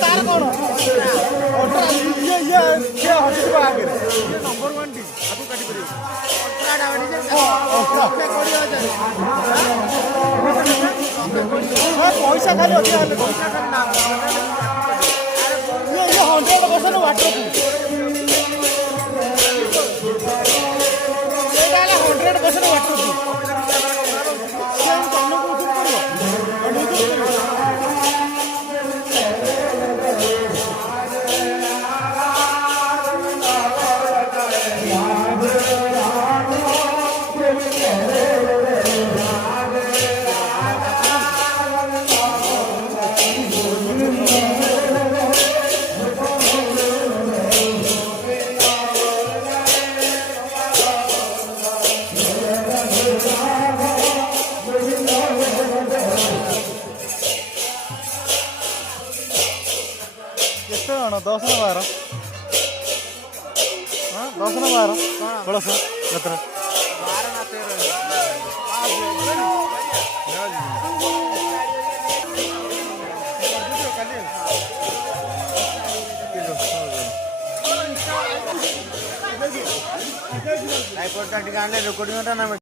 तार कौन number one T आपको पैसा खाली अधिक 100% वाटर कौन 10 ना 12 हाँ 10 ना 12 बड़ा सा यात्रा 12 ना 13 रेकॉर्डिंग